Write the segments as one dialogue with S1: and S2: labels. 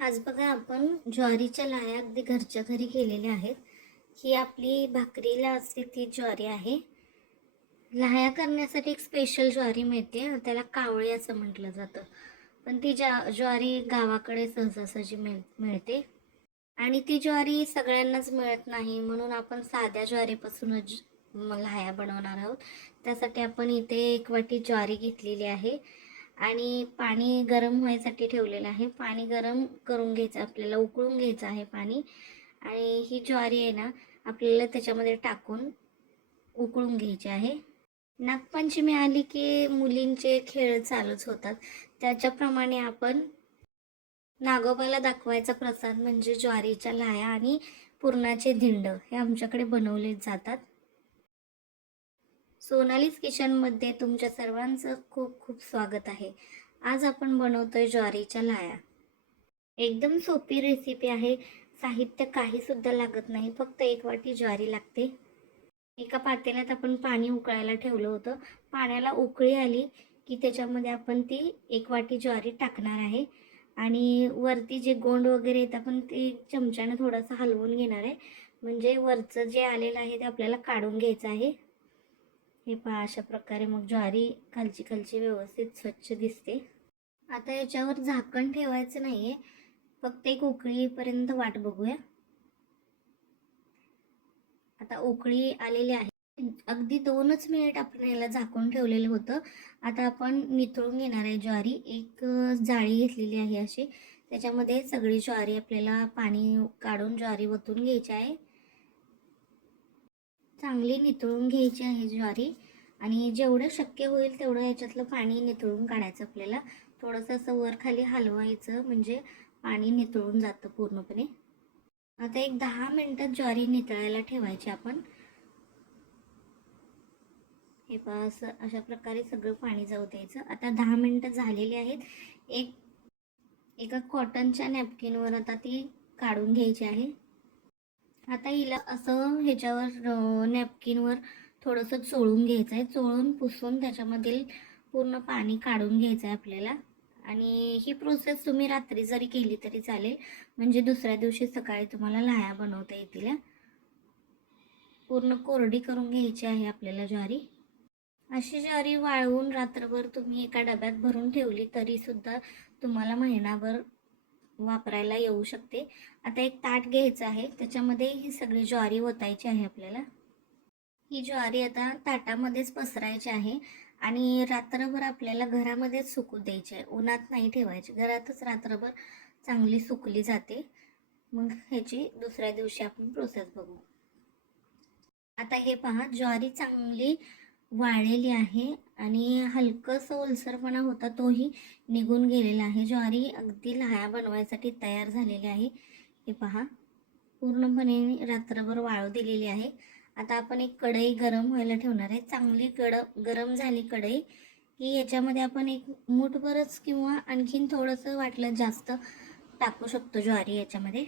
S1: आज बघा आपण ज्वारीच्या लाया अगदी घरच्या घरी केलेल्या आहेत. ही आपली भाकरीला असते ती ज्वारी आहे. लाया करण्यासाठी एक स्पेशल ज्वारी मिळते. त्याला कावळी असं म्हटलं जातं. पण ती ज्या ज्वारी गावाकडे सहजासहजी मिळ मिळते. आणि ती ज्वारी सगळ्यांनाच मिळत नाही. म्हणून आपण साध्या ज्वारीपासूनच लाया लाह्या बनवणार आहोत. त्यासाठी आपण इथे एक वाटी ज्वारी घेतलेली आहे. आणि पाणी गरम व्हायसाठी ठेवलेलं आहे. पाणी गरम करून घ्यायचं आपल्याला उकळून घ्यायचं आहे पाणी. आणि ही ज्वारी आहे ना आपल्याला त्याच्यामध्ये टाकून उकळून घ्यायची आहे. नागपंचमी आली की मुलींचे खेळ चालूच होतात. त्याच्याप्रमाणे आपण नागोबाला दाखवायचा प्रसाद म्हणजे ज्वारीच्या लाया आणि पुरणाचे धिंड हे आमच्याकडे बनवले जातात. सोनालीज किचनमध्ये तुमच्या सर्वांचं खूप खूप स्वागत आहे. आज आपण बनवतोय ज्वारीच्या लाया. एकदम सोपी रेसिपी आहे. साहित्य काही सुद्धा लागत नाही फक्त एक वाटी ज्वारी लागते. एका पातेल्यात आपण पाणी उकळायला ठेवलं होतं. पाण्याला उकळी आली की त्याच्यामध्ये आपण ती एक वाटी ज्वारी टाकणार आहे. आणि वरती जे गोंड वगैरे येतं आपण ते चमच्यानं थोडंसं हलवून घेणार आहे. म्हणजे वरचं जे आलेलं आहे ते आपल्याला काढून घ्यायचं आहे. हे पहा अशा प्रकारे मग ज्वारी खालची खालची व्यवस्थित स्वच्छ दिसते. आता याच्यावर झाकण ठेवायचं नाही आहे फक्त एक उकळीपर्यंत वाट बघूया. आता उकळी आलेली आहे. अगदी दोनच मिनिट आपण याला झाकून ठेवलेलं होतं. आता आपण निथळून घेणार आहे ज्वारी. एक जाळी घेतलेली आहे अशी. त्याच्यामध्ये सगळी ज्वारी आपल्याला पाणी काढून ज्वारी ओतून घ्यायची आहे. चांगली नितळून घ्यायची आहे ज्वारी. आणि जेवढं शक्य होईल तेवढं याच्यातलं पाणी नितळून काढायचं आपल्याला. थोडंसं असं वर खाली हलवायचं म्हणजे पाणी नितळून जातं पूर्णपणे. आता एक दहा मिनटं ज्वारी नितळायला ठेवायची आपण. हे पहा असं अशा प्रकारे सगळं पाणी जाऊ द्यायचं. आता दहा मिनटं झालेली आहेत. एक एका कॉटनच्या नॅपकिनवर आता ती काढून घ्यायची आहे. आता हिला असं ह्याच्यावर नॅपकिनवर थोडंसं चोळून घ्यायचं आहे चोळून पुसून त्याच्यामधील पूर्ण पाणी काढून घ्यायचं आहे आपल्याला. आणि ही प्रोसेस तुम्ही रात्री जरी केली तरी चालेल. म्हणजे दुसऱ्या दिवशी सकाळी तुम्हाला लाह्या बनवता येतील पूर्ण कोरडी करून घ्यायची आहे आपल्याला ज्वारी. अशी ज्वारी वाळवून रात्रभर तुम्ही एका डब्यात भरून ठेवली तरी सुद्धा तुम्हाला महिनाभर वापरायला येऊ शकते. आता एक ताट घ्यायचं आहे. त्याच्यामध्ये ही सगळी ज्वारी ओतायची आहे आपल्याला. ही ज्वारी आता ताटामध्येच पसरायची आहे आणि रात्रभर आपल्याला घरामध्येच सुकू द्यायची आहे. उन्हात नाही ठेवायची. घरातच रात्रभर चांगली सुकली जाते. मग ह्याची दुसऱ्या दिवशी आपण प्रोसेस बघू. आता हे पहा ज्वारी चांगली वाळलेली आहे आणि हलकंसं ओलसरपणा होता तोही निघून गेलेला आहे. ज्वारी अगदी लहाया बनवायसाठी तयार झालेली आहे. हे पहा पूर्णपणे रात्रभर वाळू दिलेली आहे. आता आपण एक कढई गरम व्हायला ठेवणार आहे. चांगली कड गरम झाली कढई की याच्यामध्ये आपण एक मूठभरच किंवा आणखीन थोडंसं वाटलं जास्त टाकू शकतो ज्वारी याच्यामध्ये.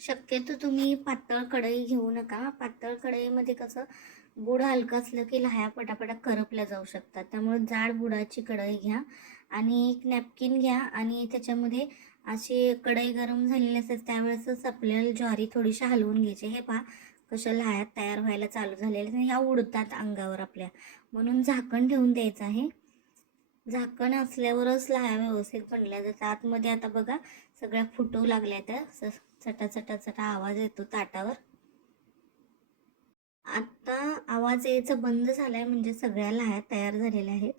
S1: शक्यतो तुम्ही पातळ कढई घेऊ नका. पातळ कढईमध्ये कसं बुड हलकं असलं की लाह्या पटापटा करपल्या जाऊ शकतात. त्यामुळे जाड बुडाची कढई घ्या आणि एक नॅपकिन घ्या आणि त्याच्यामध्ये अशी कढई गरम झालेली असते त्यावेळेसच आपल्याला ज्वारी थोडीशी हलवून घ्यायची. हे पहा कशा लहायात तयार व्हायला चालू झालेल्या ह्या उडतात अंगावर आपल्या. म्हणून झाकण ठेवून द्यायचं आहे. झाकण असल्यावरच लहा व्यवस्थित बनल्या जातात. आतमध्ये आता बघा सगळ्या फुटू लागल्या त्या स- चटा चटा चटा आवाज येतो ताटावर. आता आवाज यायचा बंद झालाय म्हणजे सगळ्या लाह्या तयार झालेल्या आहेत.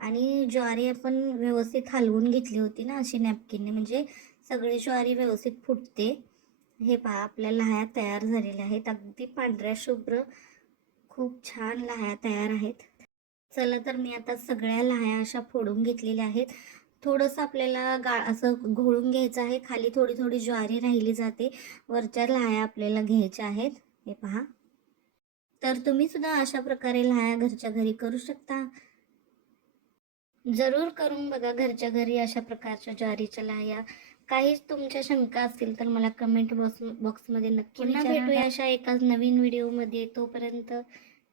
S1: आणि ज्वारी आपण व्यवस्थित हलवून घेतली होती ना अशी नॅपकिनने म्हणजे सगळी ज्वारी व्यवस्थित फुटते. हे पहा आपल्या लाह्या तयार झालेल्या आहेत. अगदी पांढऱ्या शुभ्र खूप छान लाह्या तयार आहेत. चला तर मी आता सगळ्या लाह्या अशा फोडून घेतलेल्या आहेत. थोडंसं आपल्याला गा असं घोळून घ्यायचं आहे. खाली थोडी थोडी ज्वारी राहिली जाते. वरच्या लाह्या आपल्याला घ्यायच्या आहेत. हे पहा. तर तुम्ही सुद्धा अशा प्रकारे लाह्या घरच्या घरी करू शकता. जरूर करून बघा घरच्या घरी अशा प्रकारच्या ज्वारीच्या लाह्या. काहीच तुमच्या शंका असतील तर मला कमेंट बॉक्स बॉक्समध्ये नक्की भेटूया अशा एका नवीन व्हिडिओमध्ये तोपर्यंत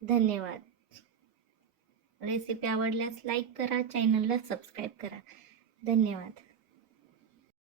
S1: धन्यवाद. रेसिपी आवडल्यास लाईक करा चॅनलला सबस्क्राईब करा. धन्यवाद.